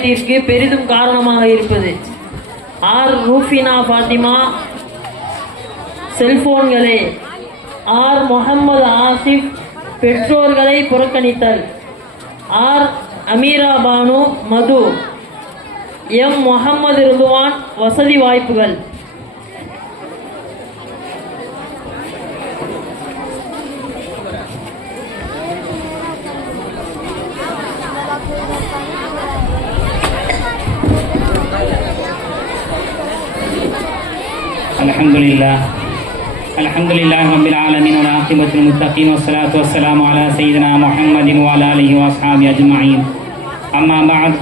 சமுதாயத்திற்கு பெரிதும் காரணமாக இருப்பது. ஆர் ரூஃபினா ஃபாத்திமா செல்போன்களே. ஆர் முகமது ஆசிப் பெற்றோர்களை புறக்கணித்தல். ஆர் அமீரா பானு மது. எம் முகமது ரிதுவான் வசதி வாய்ப்புகள். الحمد لله الحمد لله رب العالمين والعاقبة للمتقين والصلاة والسلام على سيدنا محمد وعلى آله وأصحابه أجمعين أما بعد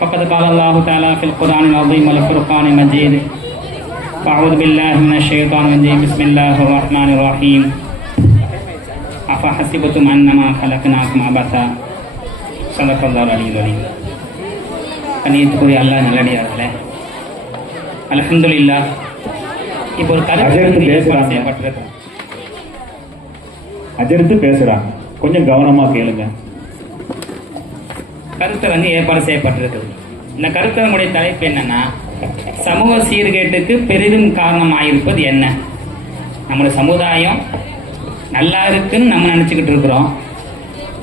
فقد قال الله تعالى في القرآن العظيم والفرقان المجيد أعوذ بالله من الشيطان الرجيم بسم الله الرحمن الرحيم أفحسبتم أنما خلقناكم عبثا صدق الله العلي العليم கண்ணியத்துக்குரிய அல்லாஹ் நல்லடியார்களே அல்ஹம்துலில்லாஹ் இப்போ ஒரு வந்து ஏற்பாடு பேசுறாங்க. செய்யப்பட்டிருக்கு அஜர்த்து பேசுறான் கொஞ்சம் கவனமா கேளுங்க. கருத்தை வந்து ஏற்பாடு செய்யப்பட்டிருக்குது இந்த கருத்தனுடைய தலைப்பு என்னன்னா சமூக சீர்கேட்டுக்கு பெரிதும் காரணமாயிருப்பது என்ன? நம்முடைய சமுதாயம் நல்லா இருக்குன்னு நம்ம நினச்சிக்கிட்டு இருக்கிறோம்.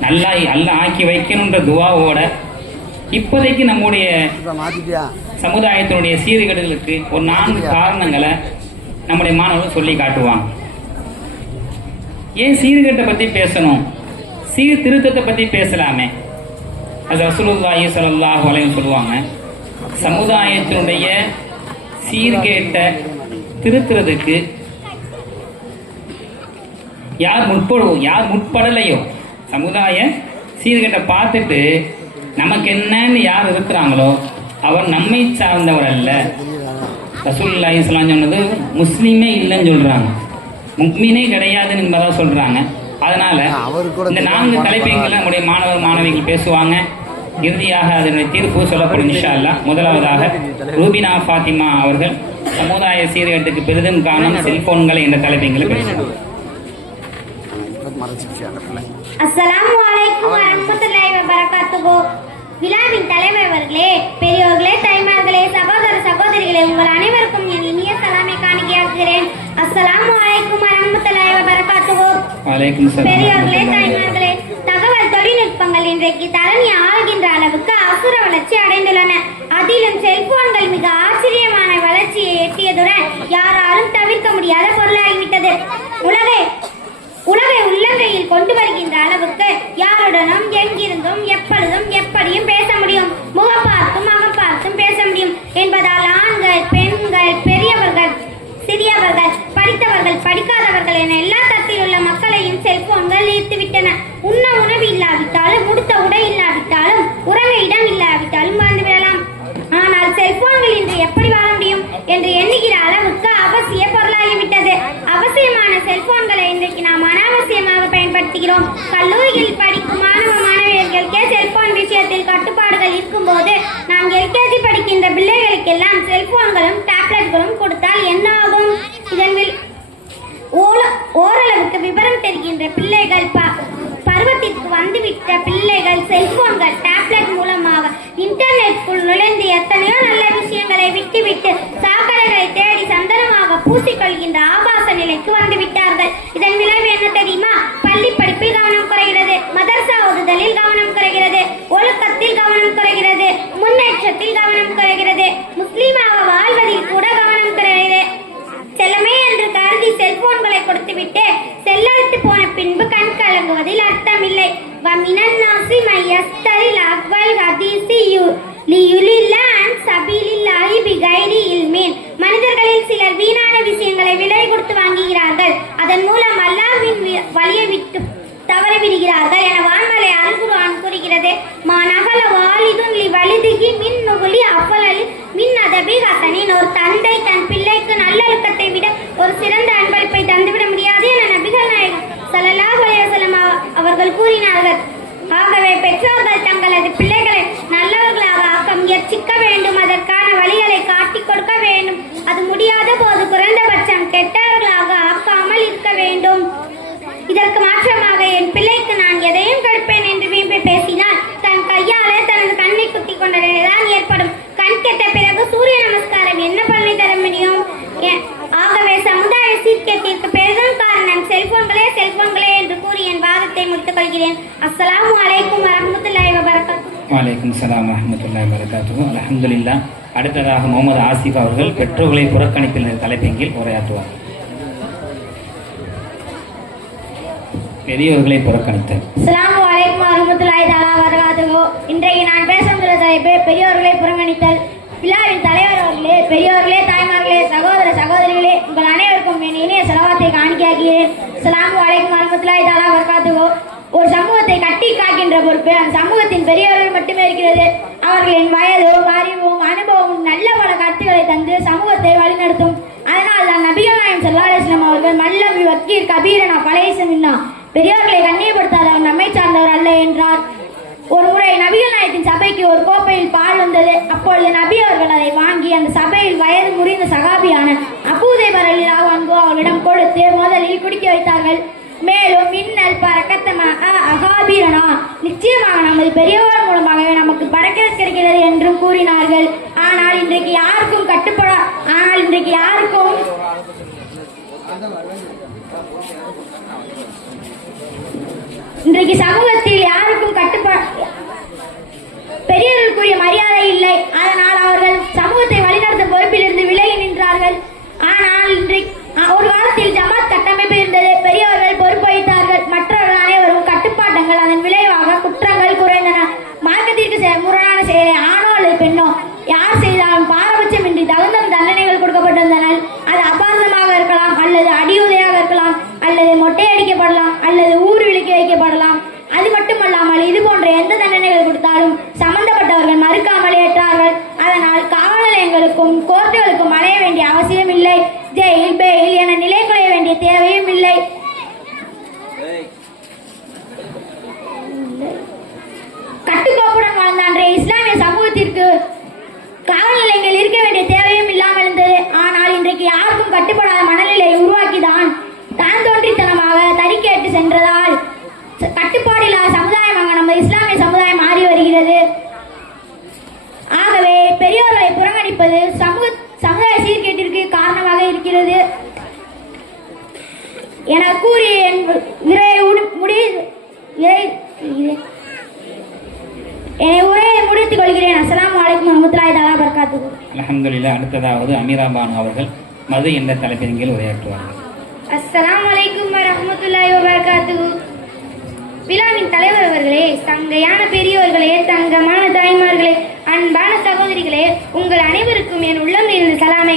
நல்லா நல்லா ஆக்கி வைக்கணுன்ற துவாவோட இப்போதைக்கு நம்முடைய சமுதாயத்தினுடைய சீர்கேடுகளுக்கு ஒரு நான்கு காரணங்களை நம்முடைய மாணவர்கள் சொல்லி காட்டுவாங்க. ஏன் சீர்கேட்டை பற்றி பேசணும்? சீர்திருத்தத்தை பற்றி பேசலாமே. அது ரசூலுல்லாஹி ஸல்லல்லாஹு அலைஹி சொல்லுவாங்க. சமுதாயத்தினுடைய சீர்கேட்டை திருத்துறதுக்கு யார் முற்படுவோம் யார் முற்படலையோ? சமுதாய சீர்கேட்டை பார்த்துட்டு நமக்கு என்னன்னு யார் இருக்கிறாங்களோ அவர் நம்மை சார்ந்தவர் அல்ல. ரசூலுல்லாஹி ஸல்லல்லாஹு சொன்னது முஸ்லீமே இல்லைன்னு சொல்றாங்க. முக்மீனே கிடையாதுன்னு என்பதா சொல்றாங்க. அதனால இந்த நான்கு தலைப்பெண்கள் நம்முடைய மாணவர் மாணவிகள் பேசுவாங்க. இறுதியாக அதனுடைய தீர்ப்பு சொல்லப்படும் இன்ஷா அல்லாஹ் முதலாவதாக ரூபினா ஃபாத்திமா அவர்கள் சமுதாய சீர்கேட்டுக்கு பெரிதும் காரணம் செல்போன்களை என்ற தலைப்பெண்களை பேசுவாங்க. அஸ்ஸலாமு அலைக்கும் வரஹ்மத்துல்லாஹி வபரகாத்துஹு. விழாவின் தலைவர் அவர்களே பெரியோர்களே தாய்மார்களே சகோதர சகோதரிகளே உங்கள் அனைவருக்கும் என் இனிய சலாமை காணிக்கையாக்குகிறேன் அஸ்ஸலாமு வபரகாத்துஹு. வலைக்கும் பெரியோர்களே தாய்மார்களே தகவல் தொழில்நுட்பங்கள் இன்றைக்கு தலைமை ஆள்கின்ற அளவுக்கு அசுர வளர்ச்சி அடைந்துள்ளன. அதிலும் செல்போன்கள் மிக ஆச்சரியமான வளர்ச்சியை எட்டியதுடன் யாராலும் தவிர்க்க முடியாத பொருளாகிவிட்டது. உலகை உலகை உள்ளங்கையில் கொண்டு வருகின்ற அளவுக்கு யாருடனும் எங்கிருந்தும் எப்பொழுதும் எப்படியும் பேச பிள்ளைகளுக்கெல்லாம் டேப்லெட்களும் கொடுத்தால் தவறி விடுகிறார்கள் என வான்மலை அல்குர்ஆன் கூறுகிறது. மாநகல வாலிதுன் லி வலிதிகி மின் நுகுலி அவ்வளலி மின் அதபி ஹசனின் ஒரு தந்தை தன் பிள்ளைக்கு நல்லொழுக்கத்தை விட ஒரு சிறந்த அன்பளிப்பை தந்துவிட முடியாது என நபிகள் நாயகம் ஸல்லல்லாஹு அலைஹி அவர்கள் கூறினார்கள். ஆகவே பெற்றோர்கள் தங்களது பிள்ளைகளை நல்லவர்களாக ஆக்க முயற்சிக்க வேண்டும் அதற்கான வழிகளை காட்டிக் கொடுக்க வேண்டும் அது முடியாத போது குறைந்தபட்சம் கெட்டவர்களாக ஆக்காமல் இருக்க வேண்டும் இதற்கு மாற்றமாக என் பிள்ளைக்கு நான் எதையும் கற்பேன் என்று வீம்பு பேசினால் தன் கையாலே தனது கண்ணை குத்தி கொண்ட வலைக்கும் சலாம் வரமத்துல்லாஹி வரகாத்துஹு அல்ஹம்துலில்லாஹ். அடுத்ததாக முகமது ஆசிஃப் அவர்கள் பெற்றோர்களை புறக்கணிப்பில் தலைப்பெங்கில் உரையாற்றுவார். பெரியவர்களை புறக்கணித்தல். அஸ்ஸலாமு அலைக்கும் வரஹ்மத்துல்லாஹி தாலா வரகாத்துஹு இன்றைக்கு நான் பேச வந்துள்ள தலைப்பு பெரியோர்களை புறக்கணித்தல். விழாவின் தலைவர் அவர்களே பெரியோர்களே தாய்மார்களே சகோதர சகோதரிகளே உங்கள் அனைவருக்கும் என் இனிய செலவாத்தை காணிக்காகிறேன் அஸ்ஸலாமு அலைக்கும் வரஹ்மத்துல்லாஹி தாலா வரகாத்துஹு ஒரு சமூகத்தை கட்டி காக்கின்ற பொறுப்பு. அந்த சமூகத்தின் பெரியவர்கள் மட்டுமே இருக்கிறது. அவர்களின் வயதும் அறிவும் அனுபவமும் நல்ல பல கருத்துக்களை தந்து சமூகத்தை வழிநடத்தும். அதனால் தான் நபிகள் நாயம் சல்லா அவர்கள் மல்லம் வக்கீர் கபீரனா பழையசமின்னா பெரியோர்களை கண்ணியப்படுத்தாதவர் நம்மை சார்ந்தவர் அல்ல என்றார். ஒரு முறை நபிகள் நாயத்தின் சபைக்கு ஒரு கோப்பையில் பால் வந்தது. அப்பொழுது நபி அவர்கள் அதை வாங்கி அந்த சபையில் வயது முறிந்த சகாபியான அபூதை வரலில் அன்பு அவர்களிடம் கொடுத்து முதலில் குடிக்க வைத்தார்கள். மேலும் மின்னல் பறக்கத்தமாக அகாபீரனா நிச்சயமாக நமது பெரியவர் மூலமாகவே நமக்கு பறக்கிறது கிடைக்கிறது என்றும் கூறினார்கள். ஆனால் இன்றைக்கு யாருக்கும் கட்டுப்பட ஆனால் இன்றைக்கு யாருக்கும் இன்றைக்கு சமூகத்தில் யாருக்கும் கட்டுப்பட பெரியவர்களுக்குரிய மரியாதை இல்லை. அதனால் அவர்கள் சமூகத்தை வழிநடத்தும் பொறுப்பிலிருந்து விலகி நின்றார்கள். ஆனால் இன்றைக்கு ஒரு காலத்தில் புறக்கணிப்பது சமூக சமுதாய சீர்கேட்டிற்கு காரணமாக இருக்கிறது. என கூறி என் உரையை முடி என்னை உரையை முடித்துக் கொள்கிறேன். அஸ்ஸலாமு அலைக்கும் வரமத்துல்லாஹி தஆலா வபரகாத்துஹு. அல்ஹம்துலில்லாஹ் அடுத்ததாவது அமீரா பானு அவர்கள் மது என்ற தலைப்பெங்கில் உரையாற்றுவார்கள். அஸ்ஸலாமு அலைக்கும் வரஹ்மத்துல்லாஹி வபரகாத்துஹு. விழாவின் தலைவர் அவர்களே சங்கையான பெரியோர்களே தங்கமான தாய்மார்களே அன்பான சகோதரிகளே உங்கள் அனைவருக்கும் என் உள்ளம் இருந்து சலாமை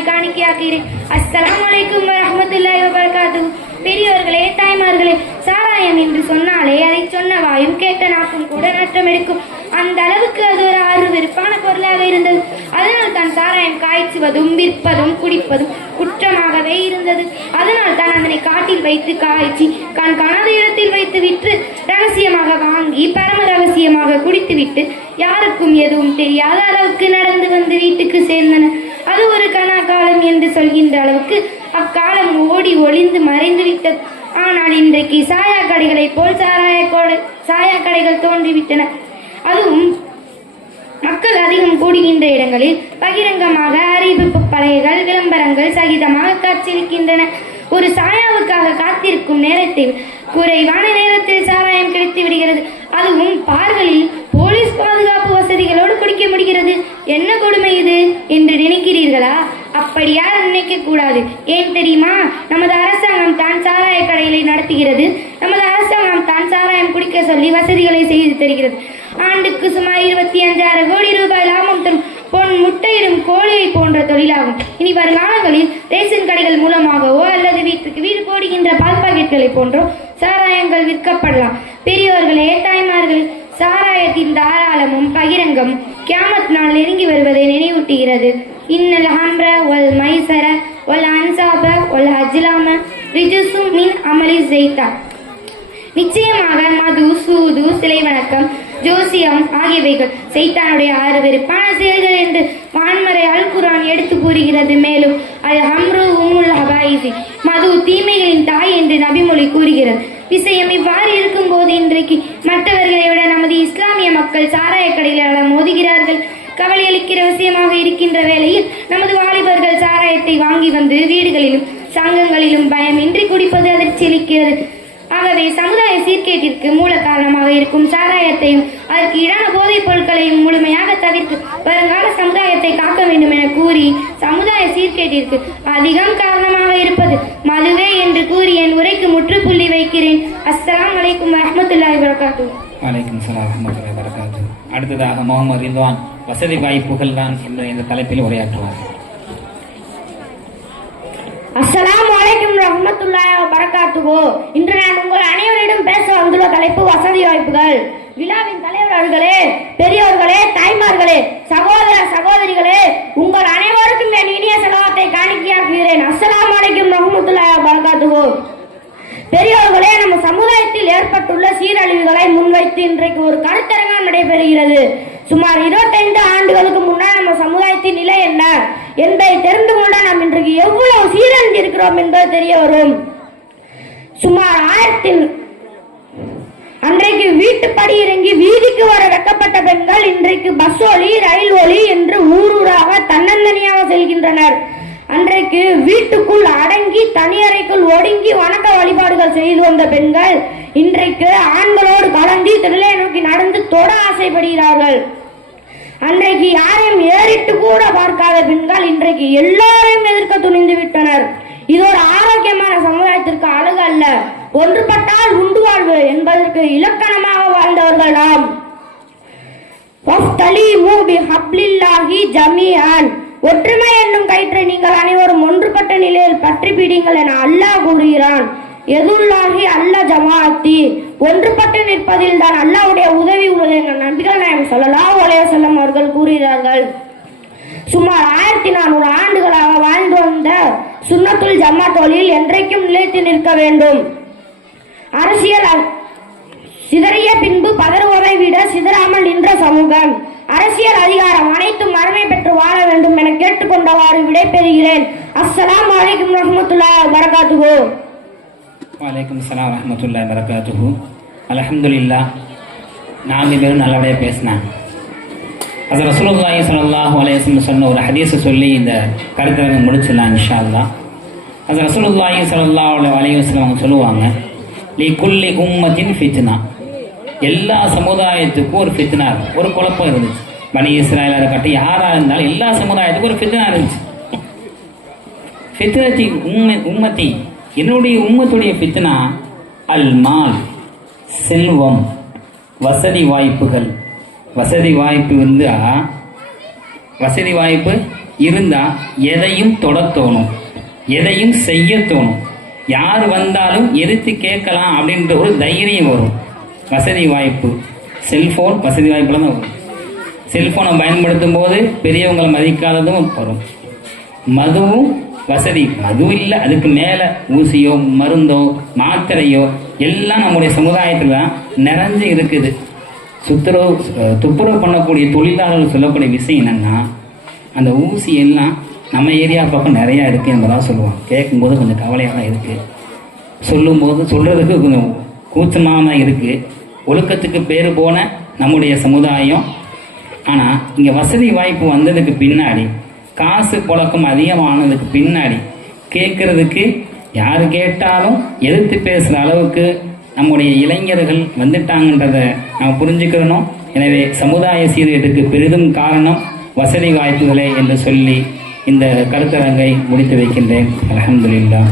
காணிக்கையாக்கிறேன் அஸ்லாம் வலைக்கும் வரஹ்மத்துல்லாஹி வபரகாத்துஹு. பெரியோர்களே தாய்மார்களே சாராயம் என்று சொன்னாலே அதை சொன்ன வாயும் கேட்ட நாக்கும் கூட நஷ்டம் எடுக்கும். அந்த அளவுக்கு அது ஒரு அருவெருப்பான பொருளாக இருந்தது. அதனால் தான் சாராயம் காய்ச்சுவதும் விற்பதும் குடிப்பதும் குற்றமாகவே இருந்தது. அதனால் தான் அதனை காட்டில் வைத்து காய்ச்சி கண் காணாத இடத்தில் வைத்து விற்று ரகசியமாக வாங்கி பரம ரகசியமாக குடித்துவிட்டு யாருக்கும் எதுவும் தெரியாத அளவுக்கு நடந்து வந்து வீட்டுக்கு சேர்ந்தன. அது ஒரு கனா காலம் என்று சொல்கின்ற அளவுக்கு அக்காலம் ஓடி ஒளிந்து மறைந்து விட்டது ஆனால் இன்றைக்கு சாயா கடைகளைப் போல் சாராய சாயா கடைகள் தோன்றிவிட்டன. அதுவும் மக்கள் அதிகம் கூடுகின்ற இடங்களில் பகிரங்கமாக அறிவிப்பு பலகைகள் விளம்பரங்கள் சகிதமாக காட்சியிருக்கின்றன ஒரு சாயாவுக்காக காத்திருக்கும் நேரத்தில் குறைவான நேரத்தில் சாராயம் கிடைத்து விடுகிறது. அதுவும் பார்களில் போலீஸ் பாதுகாப்பு வசதிகளோடு குடிக்க முடிகிறது. என்ன கொடுமை இது? என்று நினைக்கிறீர்களா? அப்படி யாரும் நினைக்க கூடாது. ஏன் தெரியுமா? நமது அரசாங்கம் தான் சாராய கடைகளை நடத்துகிறது. நமது அரசாங்கம் தான் சாராயம் குடிக்க சொல்லி வசதிகளை செய்து தருகிறது. ஆண்டுக்கு சுமார் இருபத்தி அஞ்சாயிரம் கோடி ரூபாய் லாபம் தரும் பொன் முட்டையிடும் கோழியை போன்ற தொழிலாகும். இனி வருங்காலங்களில் ரேஷன் கடைகள் மூலமாகவோ அல்லது வீட்டுக்கு வீடு போடுகின்ற பால் பாக்கெட்களை போன்றோ சாராயங்கள் விற்கப்படலாம். பெரியோர்கள் தாய்மார்கள் சாராயத்தின் தாராளமும் பகிரங்கம். கியாமத் நாள் நெருங்கி வருவதை நினைவூட்டுகிறது. இன்னல் ஹம்ர ஒல் மைசர ஒல் அன்சாப ஒல் அஜ்லாம ரிஜுசு மின் அமலி ஜெய்தா. நிச்சயமாக மது சூது சிலை வணக்கம் ஜோசியம் ஆகியவைகள் செய்தானுடைய ஆறு வெறுப்பான செயல்கள் என்று வான்மறை அல் குரான் எடுத்து கூறுகிறது. மேலும் அது ஹம்ரு உமுல் ஹபாயிசி. மது தீமைகளின் தாய் என்று நபிமொழி கூறுகிறது. விஷயம் இவ்வாறு இருக்கும்போது இன்றைக்கு மற்றவர்களை விட நமது இஸ்லாமிய மக்கள் சாராய கடைகளால் மோதுகிறார்கள். கவலை அளிக்கிற விஷயமாக இருக்கின்ற வேளையில் நமது வாலிபர்கள் சாராயத்தை வாங்கி வந்து வீடுகளிலும் சங்கங்களிலும் பயமின்றி குடிப்பது அதிர்ச்சி அளிக்கிறது ஆகவே சமுதாய சீர்கேட்டிற்கு மூல காரணமாக இருக்கும் சாராயத்தையும் அதற்கு இடான போதைப் பொருட்களையும் முழுமையாக தவிர்த்து வருங்கால சமுதாயத்தை காக்க வேண்டும் என கூறி சமுதாய சீர்கேட்டிற்கு அதிகம் காரணமாக இருப்பது மதுவே என்று கூறி என் உரைக்கு முற்றுப்புள்ளி வைக்கிறேன். அஸ்ஸலாமு அலைக்கும் வரஹ்மத்துல்லாஹி வபரகாத்துஹு. வலைக்கம் சலாம் வரமத்துல்லாஹி வரகாத்து அடுத்ததாக முகமது ரில்வான் வசதி வாய்ப்புகள் தான் என்ற இந்த தலைப்பில் உரையாற்றுவார். அஸ்ஸலாமு அலைக்கும் ரஹ்மத்துல்லாஹி வ பரக்காத்துஹு இன்று நான் உங்கள் அனைவரிடம் பேச வந்துள்ள தலைப்பு வசதி வாய்ப்புகள். விழாவின் தலைவர் அவர்களே பெரியோர்களே தாய்மார்களே சகோதர சகோதரிகளே உங்கள் அனைவருக்கும் என் இனிய செலவாத்தை காணிக்கையாக்குகிறேன். அஸ்லாம் அலைக்கும் ரஹ்மத்துல்லாஹி வ பெரியோர்களே நம்ம சமுதாயத்தில் ஏற்பட்டுள்ள சீரழிவுகளை முன்வைத்து இன்றைக்கு ஒரு கருத்தரங்கம் நடைபெறுகிறது. சுமார் 25 ஆண்டுகளுக்கு முன்னால் நம்ம சமுதாயத்தின் நிலை என்ன என்பதை தெரிந்து கொண்ட நாம் இன்றைக்கு எவ்வளவு சீரழிந்திருக்கிறோம் என்பது தெரிய வரும். சுமார் ஆயிரத்தி அன்றைக்கு வீட்டு படி இறங்கி வீதிக்கு வர வைக்கப்பட்ட பெண்கள் இன்றைக்கு பஸ் ஒலி ரயில் ஒலி என்று ஊரூராக தன்னந்தனியாக செல்கின்றனர். அன்றைக்கு வீட்டுக்குள் அடங்கி தனியறைக்குள் ஒடுங்கி வணக்க வழிபாடுகள் செய்து வந்த பெண்கள் இன்றைக்கு ஆண்களோடு கலந்து திடலை நோக்கி நடந்து தொட ஆசைப்படுகிறார்கள். அன்றைக்கு யாரையும் ஏறிட்டு கூட பார்க்காத பெண்கள் இன்றைக்கு எல்லாரையும் எதிர்க்க துணிந்து விட்டனர். இது ஒரு ஆரோக்கியமான சமுதாயத்திற்கு அழகு அல்ல. ஒன்றுபட்டால் உண்டு வாழ்வு என்பதற்கு இலக்கணமாக வாழ்ந்தவர்கள் நாம் ஒற்றுமை என்னும் கயிற்றை நீங்கள் அனைவரும் ஒன்றுபட்ட நிலையில் பற்றி பிடிங்கள் என அல்லாஹ் கூறுகிறான். எதுல்லாகி அல்ல ஜமாஅத்தி. ஒன்றுபட்டு நிற்பதில் தான் அல்லாவுடைய உதவி உள்ளது என நபிகள் நாயகம் சொல்லலாம் ஒலைய செல்லம் அவர்கள் கூறுகிறார்கள். சுமார் ஆயிரத்தி நானூறு ஆண்டுகளாக வாழ்ந்து வந்த சுண்ணத்துல் ஜம்மா தொழில் என்றைக்கும் நிலைத்து நிற்க வேண்டும். அரசியல் அ- சிதறிய பின்பு பதறுவதை விட சிதறாமல் நின்ற சமூகம். அரசியல் அதிகாரம் அனைத்தும் மறுமை பெற்று வாழ வேண்டும் என கேட்டுக்கொண்டவாறு விடைபெறுகிறேன். பெறுகிறேன் அலைக்கும் ரஹ்மத்துல்லாஹி வ பரகாத்துஹு வலைக்கம் சலாம் ரஹமத்துல்லா வரகாத்துகோ அலமதுல்லா நான்கு பேரும் நல்லபடியாக பேசினாங்க. அது ரசூலுல்லாஹி ஸல்லல்லாஹு அலைஹி சொன்ன ஒரு ஹதீஸை சொல்லி இந்த கருத்தரங்க முடிச்சிடலாம் இன்ஷா அல்லா அது ரசூலுல்லாஹி ஸல்லல்லாஹு அலைஹி அவங்க சொல்லுவாங்க லி குல்லி உம்மத்தின் ஃபித்னா. எல்லா சமுதாயத்துக்கும் ஒரு ஃபித்னா ஒரு குழப்பம் இருந்துச்சு. மணி இஸ்ராயலாக இருக்கட்டும் யாராக இருந்தாலும் எல்லா சமுதாயத்துக்கும் ஒரு ஃபித்னா இருந்துச்சு. ஃபித்னத்தி உம்ம உம்மத்தி என்னுடைய உம்மத்துடைய ஃபித்னா அல் மால் செல்வம் வசதி வாய்ப்புகள் வசதி வாய்ப்பு இருந்தா வசதி வாய்ப்பு இருந்தா எதையும் தொட தோணும். எதையும் செய்ய தோணும். யார் வந்தாலும் எதிர்த்து கேட்கலாம் அப்படின்ற ஒரு தைரியம் வரும். வசதி வாய்ப்பு. செல்ஃபோன் வசதி வாய்ப்பில் தான் வரும். செல்ஃபோனை பயன்படுத்தும் போது பெரியவங்களை மதிக்காததும் வரும். மதுவும் வசதி. மது இல்லை அதுக்கு மேலே ஊசியோ மருந்தோ மாத்திரையோ எல்லாம் நம்முடைய சமுதாயத்தில் தான் நிறைஞ்சு இருக்குது. சுத்துறவு துப்புரவு பண்ணக்கூடிய தொழிலாளர்கள் சொல்லக்கூடிய விஷயம் என்னென்னா அந்த ஊசி எல்லாம் நம்ம ஏரியா பக்கம் நிறையா இருக்குது என்பதாக சொல்லுவாங்க. கேட்கும்போது கொஞ்சம் கவலையாக தான் இருக்குது சொல்லும்போது சொல்கிறதுக்கு கொஞ்சம் கூச்சமாக தான் இருக்குது ஒழுக்கத்துக்கு பேர் போன நம்முடைய சமுதாயம். ஆனால் இங்கே வசதி வாய்ப்பு வந்ததுக்கு பின்னாடி காசு புழக்கம் அதிகமானதுக்கு பின்னாடி கேட்குறதுக்கு யார் கேட்டாலும் எதிர்த்து பேசுகிற அளவுக்கு நம்முடைய இளைஞர்கள் வந்துட்டாங்கன்றதை நாம் புரிஞ்சுக்கிறணும். எனவே சமுதாய சீர்கேட்டுக்கு பெரிதும் காரணம் வசதி வாய்ப்புகளே என்று சொல்லி இந்த கருத்தரங்கை முடித்து வைக்கின்றேன். அலமதுல்லா